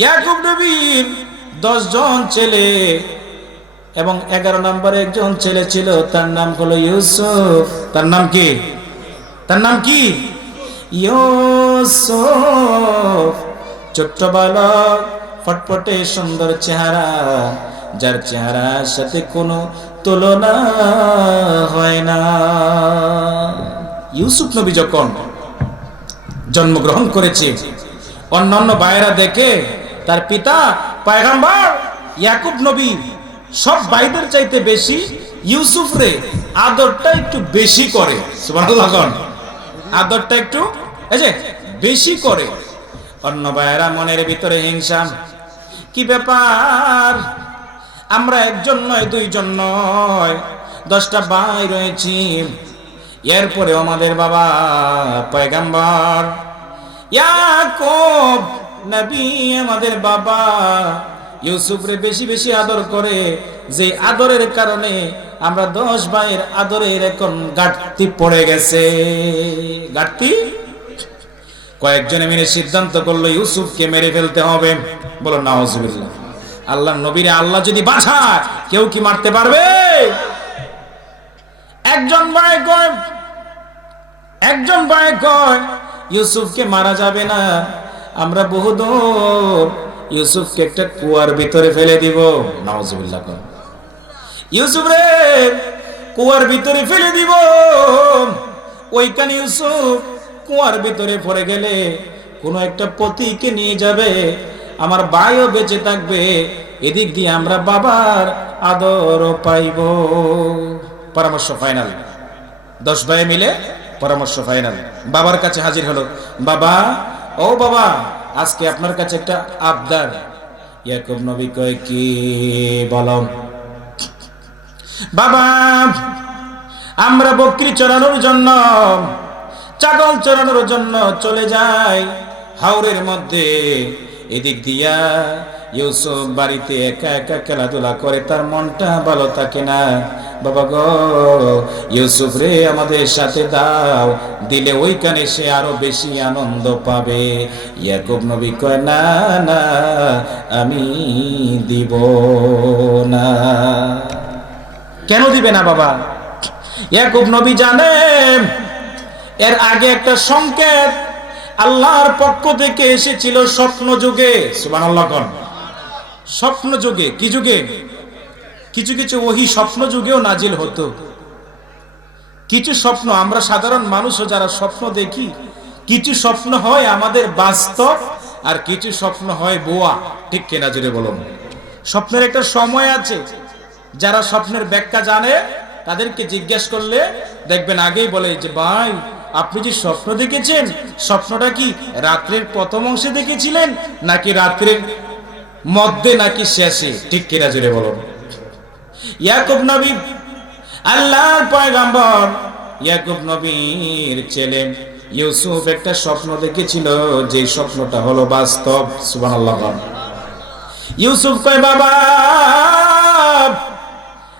ইয়াকুব নবীর 10 জন ছেলে এবং 11 নম্বরে একজন ছেলে ছিল, তার নাম হলো ইউসুফ। তার নাম কি? তার নাম কি? ইউসুফ। ছোট্ট বালক, ফটফটে সুন্দর চেহারা, যার চেহারার সাথে কোনো তুলনা হয় না। ইউসুফ নবী যখন জন্মগ্রহণ করেছে, অন্যান্য ভাইয়েরা দেখে তার পিতা পয়গম্বর ইয়াকুব নবী সব ভাইদের চাইতে বেশি ইউসুফ রে আদরটা একটু বেশি করে। সুবহানাল্লাহ, আদরটা একটু এই যে বেশি করে। অন্য ভাইয়েরা মনের ভিতরে হিংসা, কি ব্যাপার, আমরা একজন নয়, 2 জন নয়, 10টা ভাই রয়েছি, এরপরে আমাদের বাবা পয়গম্বর ইয়াকুব নবী আমাদের বাবা ইউসুফরে বেশি বেশি আদর করে, যে আদরের কারণে আমরা 10 ভাইয়ের আদরের এখন ঘাটতি পড়ে গেছে। ঘাটতি, কয়েকজনে মিলে সিদ্ধান্ত করলো ইউসুফকে মেরে ফেলতে হবে। বলো নাউজুবিল্লাহ। আল্লাহ নবীরে আল্লাহ যদি বাঁচায়, কেউ কি মারতে পারবে? একজন ভাই কয় ইউসুফকে মারা যাবে না, আমরা বহুদূর ইউসুফকে একটা কুয়ার ভিতরে ফেলে দিব। নাউজুবিল্লাহ। ইউসুফ রে কুয়ার ভিতরে ফেলে দিব। ওইখানে ইউসুফ কুয়ার ভিতরে পড়ে গেলে কোনো একটা পতিকে নিয়ে যাবে, আমার ভাইও বেঁচে থাকবে, এদিক দিয়ে আমরা বাবার আদরও পাইব। পরামর্শ ফাইনাল, 10 ভাই মিলে পরামর্শ ফাইনাল। বাবার কাছে হাজির হলো, বাবা, ও বাবা, আজকে আপনার কাছে একটা আবদার। ইয়াকুব নবী কয়, কি বলো? বাবা, আমরা বকরি চড়ানোর জন্য, ছাগল চড়ানোর জন্য চলে যাই হাওরের মধ্যে, এদিক দিয়া ইউসুফ বাড়িতে একা একা খেলাধুলা করে, তার মনটা ভালো থাকে না। বাবা গো, ইউসুফ রে আমাদের সাথে দাও, দিলে ওইখানে সে আরো বেশি আনন্দ পাবে। ইয়াকুব নবী কয়, না না, আমি দিব না। কেন দিবে না বাবা? ইয়াকুব নবী জানেন এর আগে একটা সংকেত আল্লাহর পক্ষ থেকে এসেছিল স্বপ্ন যুগে। সুবহানাল্লাহ। স্বপ্ন যুগে, কি যুগে? কিছু কিছু ওহী স্বপ্ন যুগেও নাজিল হতো। কিছু স্বপ্ন আমরা সাধারণ মানুষও যারা স্বপ্ন দেখি, কিছু স্বপ্ন হয় আমাদের বাস্তব, আর কিছু স্বপ্ন হয় বোয়া। ঠিক কিনা জুড়ে বলুন? স্বপ্নের একটা সময় আছে, যারা স্বপ্নের ব্যাখ্যা জানে তাদেরকে জিজ্ঞেস করলে দেখবেন আগেই বলে যে ভাই, আপনি যে স্বপ্ন দেখেছেন, স্বপ্নটা কি রাত্রের প্রথম অংশে দেখেছিলেন, নাকি রাত্রের মধ্যে, নাকি শেষে? ঠিক কিনা জুড়ে বলুন? ইয়াকুব নবী আল্লাহর পয়গম্বর ইয়াকুব নবীর ছেলে ইউসুফ একটা স্বপ্ন দেখেছিল, যে স্বপ্নটা হলো বাস্তব। সুবহানাল্লাহ। ইউসুফ কয়, বাবা,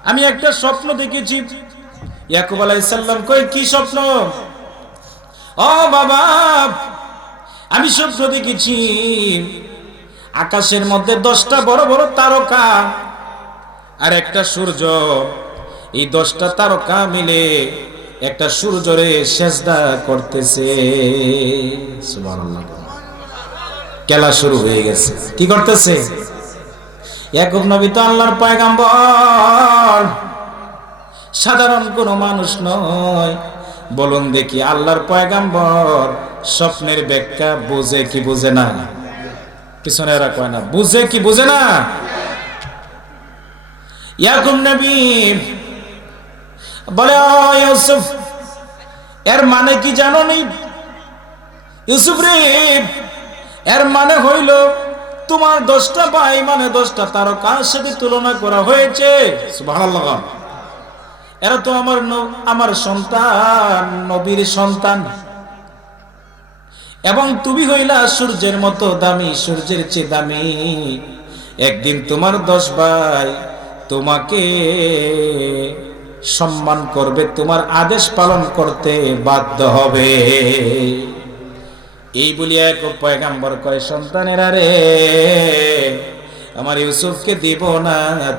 আমি একটা স্বপ্ন দেখেছি। ইয়াকুব আলাইহিস সালাম কয়, কি স্বপ্ন? ও বাবা, আমি স্বপ্ন দেখেছি আকাশের মধ্যে 10টা বড় বড় তারকা আর একটা সূর্য, এই 10টা তারকা মিলে একটা সূর্যরে সেজদা করতেছে। সুবহানাল্লাহ। খেলা শুরু হয়ে গেছে। কি করতেছে? ইয়াকুব নবী তো আল্লাহর পয়গম্বর, সাধারণ কোনো মানুষ নয়। বলুন দেখি, আল্লাহর পয়গম্বর স্বপ্নের ব্যাখ্যা বুঝে কি বুঝে না? পিছনে এরা কয় না, বুঝে কি বুঝে না? ইয়াকুব নবী বলে, ও ইউসুফ, এর মানে কি জানো নি? ইউসুফ রে, এর মানে হইল তোমার 10টা ভাই মানে 10টা তারকার সাথে তুলনা করা হয়েছে। সুবহানাল্লাহ। এরা তো আমার সন্তান, নবীর সন্তান, এবং তুমি হইলা সূর্যের মতো দামি, সূর্যের চেয়ে দামি। একদিন তোমার 10 ভাই তোমাকে সম্মান করবে, তোমার আদেশ পালন করতে বাধ্য হবে। এই বলিয়া এক পয়গাম্বর কয়, সন্তানেরা রে, আমার ইউসুফকে দিব না,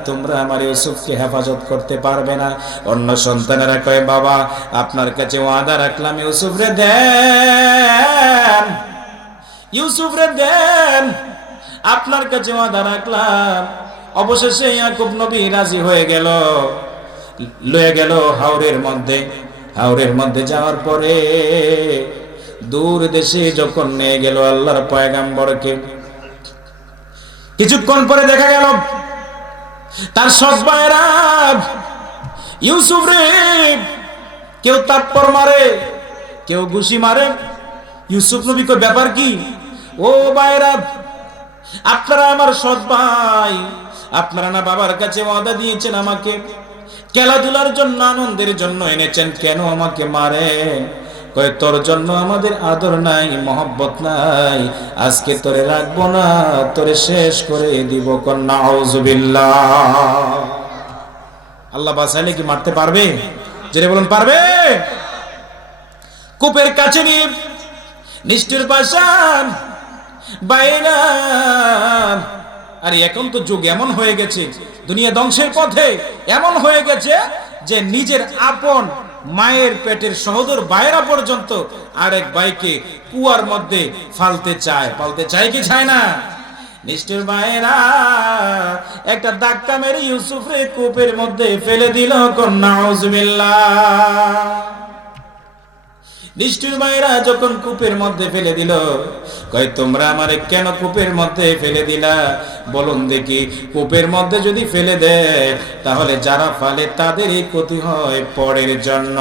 তোমরা আমার ইউসুফকে হেফাজত করতে পারবে না। অন্য সন্তানেরা কয়, বাবা আপনার কাছে ওয়াদা রাখলাম, ইউসুফ রে দেন, ইউসুফ রে দেন, আপনার কাছে ওয়াদা রাখলাম। অবশেষে ইয়াকুব নবী রাজি হয়ে গেল, লয়ে গেল হাওরের মধ্যে। হাওরের মধ্যে যাওয়ার পরে দূর দেশে যখন নিয়ে গেল আল্লাহর পয়গাম্বরকে, কিছুক্ষণ পরে দেখা গেল তার সব ভাইরা ইউসুফ রে কেউ তাপ্পর মারে, কেউ ঘুষি মারে। ইউসুফ নবী কই, ব্যাপার কি? ও ভাইরা, আপনারা আমার সৎ ভাই, আপনারা না বাবার কাছে ওয়াদা দিয়েছেন আমাকে খেলাধুলার জন্য, আনন্দের জন্য এনেছেন, কেন আমাকে মারেন? কয়, তোর জন্য আমাদের আদর নাই, মহব্বত নাই, আজকে তোরে রাখবো না, তোরে শেষ করে দিব। কন্যা আউযুবিল্লাহ। আল্লাহ বাঁচাইলে কি মারতে পারবে? জেরে বলুন, পারবে? কূপের কাছে নিয়ে নিষ্ঠুর পাষাণ বাইরা। আর এখন তো যুগ এমন হয়ে গেছে, দুনিয়া ধ্বংসের পথে এমন হয়ে গেছে যে নিজের আপন মায়ের পেটের সহোদর ভাইরা পর্যন্ত আরেক ভাইকে কুয়ার মধ্যে ফালতে চায়। ফালতে চায় কি চায় না? নিষ্ঠুর ভাইরা একটা ধাক্কা মেরে ইউসুফ রে কূপের মধ্যে ফেলে দিল। কন্যা আউযুবিল্লাহ। নিষ্ঠুর ভাইরা যখন কূপের মধ্যে ফেলে দিল, কয়, তোমরা আমারে কেন কূপের মধ্যে ফেলে দিলা? বলুন দেখি, কূপের মধ্যে যদি ফেলে দেয় তাহলে যারা ফালে তাদেরই ক্ষতি হয় পরের জন্য।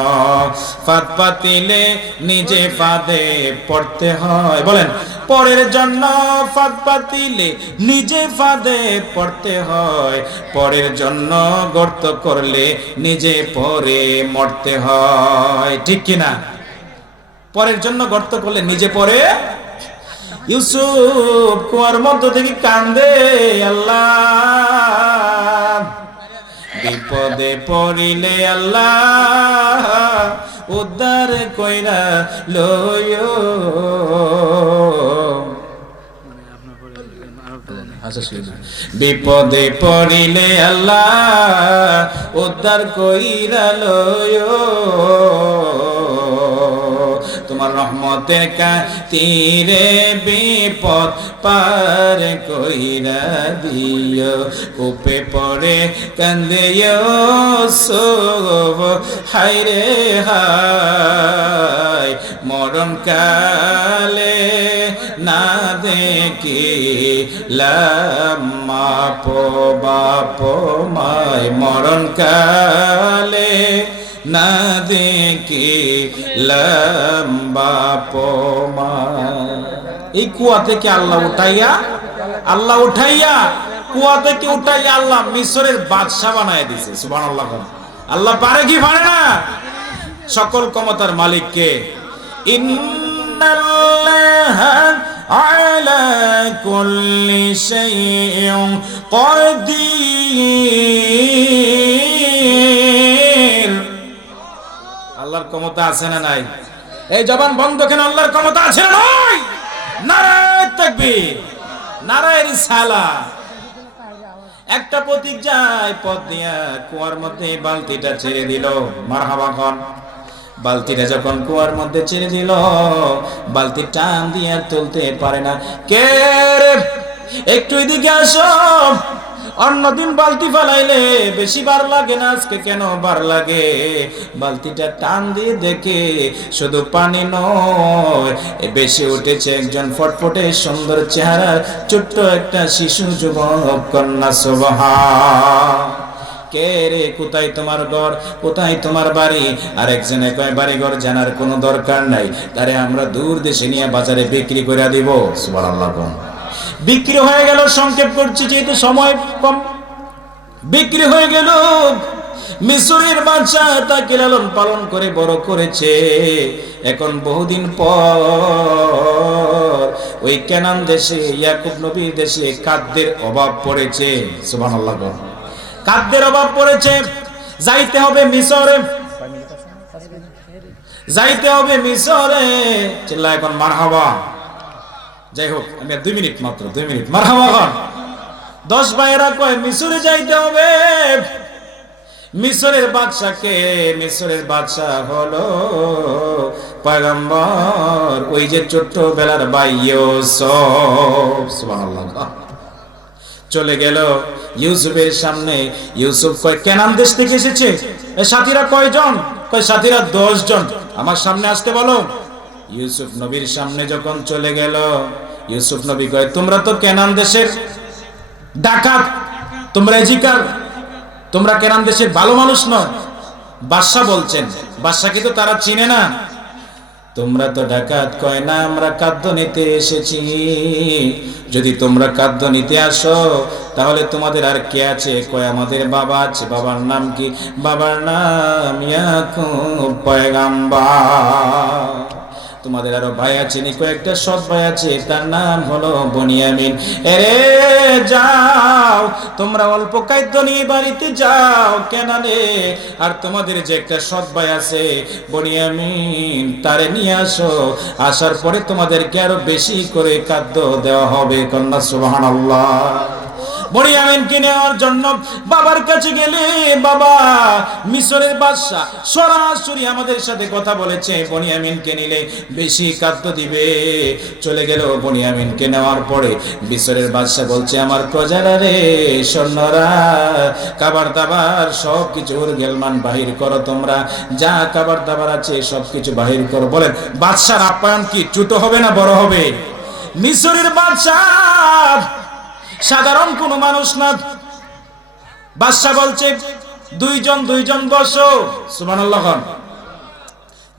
ফাঁদ পাতিলে নিজে ফাঁদে পড়তে হয়। বলেন, পরের জন্য ফাঁদ পাতিলে নিজে ফাঁদে পড়তে হয়, পরের জন্য গর্ত করলে নিজে পরে মরতে হয়। ঠিক কিনা? পরের জন্য গর্ত করলে নিজে পরে। ইউসুফ কুয়ার মধ্য থেকে কান্দে, আল্লাহ বিপদে পড়িলে আল্লাহ উদ্ধার কইরা লইও। বিপদে পড়িলে আল্লাহ উদ্ধার কইরা লইও, তোমার রহমতের খাতিরে বিপদ পার কইরা দিও। কূপে পড়ে কান্দে ইউসুফ, হায় রে হায়, মরণ কালে না দেখিলাম মাপ বাপ মায়, মরণ কালে না দেখিলাম বাপ মা। এই কুয়া থেকে আল্লাহ উঠাইয়া কুয়া থেকে উঠাইয়া আল্লাহ মিশরের বাদশা বানায় দিয়েছে। সুবহানাল্লাহ। আল্লাহ পারে কি পারে না? সকল ক্ষমতার মালিককে। ইন্নাল্লাহা আলা কুল্লি শাইইন কাদির। আল্লাহর ক্ষমতা আছে না নাই? এই জবান বন্ধ কেন? আল্লাহর ক্ষমতা আছে না নাই? নারায়ে তাকবীর, নারায়ে রিসালাত। একটা পথিক যায়, পথ দিয়া কুয়ার মধ্যে বালতিটা ছেড়ে দিল। মারহাবা খান। বালতিটা যখন কুয়ার মধ্যে ছেড়ে দিল, বালতি টান দিয়ে তুলতে পারে না। কে রে, একটু এদিকে আসো। অন্যদিন বালতি ফেলাইলে বেশি বার লাগে না, আজকে কেন বার লাগে? বালতিটা টান দিয়ে দেখে শুধু পানি নয়, বেশি উঠেছে একজন ফটফটে সুন্দর চেহারার ছোট্ট একটা শিশু যুবক। কন্যা সুবহান। কে রে, কোথায় তোমার ঘর, কোথায় তোমার বাড়ি? আরেকজনে কয়, বাড়ি ঘর জানার কোনো দরকার নাই, তারে আমরা দূর দেশে নিয়ে বাজারে বিক্রি করে দিব। সুবহানাল্লাহ। বিক্রি হয়ে গেল, সংক্ষেপ করছি যেহেতু সময় কম। বিক্রি হয়ে গেল। মিশরের বাদশা তাকে লালন পালন করে বড় করেছে। এখন বহুদিন পর ওই কেনান দেশে, ইয়াকুব নবীর দেশে খাদ্যের অভাব পড়েছে। সুবহানাল্লাহ। খাদ্যের অভাব পড়েছে, যাইতে হবে মিশরে, যাইতে হবে মিশরে। চিল্লা এখন মারহাবা। যাই হোক, আমি 2 মিনিট মাত্র, 2 মিনিট মারহাবা। 10 ভাইয়েরা কয় মিশরে যাইতে হবে। মিশরের বাদশাকে, মিশরের বাদশা হলো পয়গম্বর, ওই যে ছোট্টবেলার ভাই ইউসুফ। সুবহানাল্লাহ। চলে গেল ইউসুফের সামনে। ইউসুফ কয় কেনান দেশ থেকে এসেছে। সাথীরা কয়জন? কয় সাথীরা 10 জন। আমার সামনে আসতে বলো। ইউসুফ নবীর সামনে যখন চলে গেল, ইউসুফ নবী কয় তোমরা তো কেনান দেশের ডাকাত, তোমরা এজিকার, তোমরা কেনান দেশের ভালো মানুষ নয়। বাদশা বলছেন, বাদশাকে তো তারা চিনে না। তোমরা তো ডাকাত। কয় না, আমরা খাদ্য নিতে এসেছি। যদি তোমরা খাদ্য নিতে আসো তাহলে তোমাদের আর কে আছে? কয় আমাদের বাবা আছে। বাবার নাম কি? বাবার নাম ইয়াকুব পয়গম্বর। তোমাদের আরো ভাই আছে নি? কয়েকটা সৎ ভাই আছে, তার নাম হলো বনিয়ামিন। এরে যাও, তোমরা অল্প খাদ্য নিয়ে বাড়িতে যাও কেনানে, আর তোমাদের যে একটা সৎ ভাই আছে বনিয়ামিন, তারে নিয়ে আসো। আসার পরে তোমাদেরকে আরো বেশি করে খাদ্য দেওয়া হবে। কন্যা সুবহানাল্লাহ। বনিয়ামিনকে নেওয়ার জন্য বাবার কাছে গেলে, বাবা মিশরের বাদশা সরাসরি আমাদের সাথে কথা বলেছে, বনিয়ামিনকে নিলে বেশি খাদ্য দিবে। চলে গেল বনিয়ামিনকে নেওয়ার পরে মিশরের বাদশা বলছে, আমার প্রজারা রে, সৈন্যরা, খাবার দাবার সব কিছুর গেলমান বাহির করো, তোমরা যা খাবার দাবার আছে সব কিছু বাহির করো। বলেন বাদশার আপ্যায়ন কি ছোট হবে না বড় হবে? মিশরের বাদশা সাধারণ কোন মানুষ না। বাদশা বলছে 2 জন বসো। সুবহানাল্লাহ।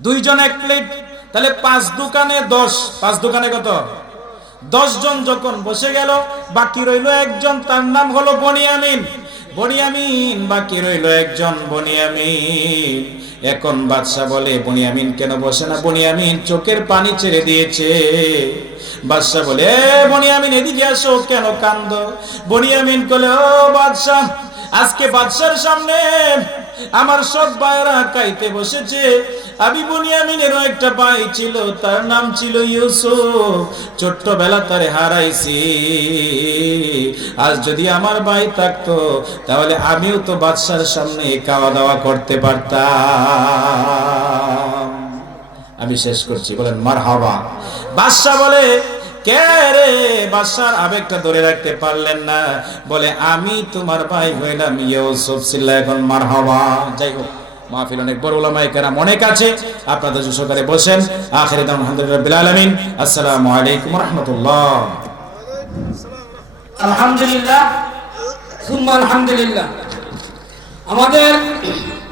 2 জন 1 প্লেট, তাহলে 5 দোকানে 10, 5 দোকানে কত? 10 জন যখন বসে গেল, বাকি রইল একজন, তার নাম হলো বনিয়ামিন। বনিয়ামিন বাকি রইল একজন, বনিয়ামিন। এখন বাদশা বলে বনিয়ামিন কেন বসে না? বনিয়ামিন চোখের পানি ছেড়ে দিয়েছে। বাদশা বলে বনিয়ামিন এদিকে আসো, কেন কান্দো? বনিয়ামিন বলে ও বাদশা, আজকে বাদশার সামনে আমার সব ভাইরা খাইতে বসেছে। আমি বনিয়ামিনেরও একটা ভাই ছিল, তার নাম ছিল ইউসুফ। ছোট্টবেলা তারে হারাইছি। আজ যদি আমার ভাই থাকতো তাহলে আমিও তো বাদশার সামনে খাওয়া দাওয়া করতে পারতাম। আমি শেষ করছি, বলেন মারহাবা। বাদশা বলে কে রে? বাদশার আবেগটা ধরে রাখতে পারলেন না, বলে আমি তোমার ভাই হইলাম ইউসুফ। সিল্লা এখন মারহাবা। যাই হোক, মাহফিল অনেক বড়, উলামায়ে কেরাম অনেক আছে, আপনাদের সহকারে বসেন। আখিরে দাওয়ানা আলহামদুলিল্লাহি রাব্বিল আলামিন। আসসালামু আলাইকুম ওয়া রাহমাতুল্লাহ। আলহামদুলিল্লাহ, সুম্মা আলহামদুলিল্লাহ। আমাদের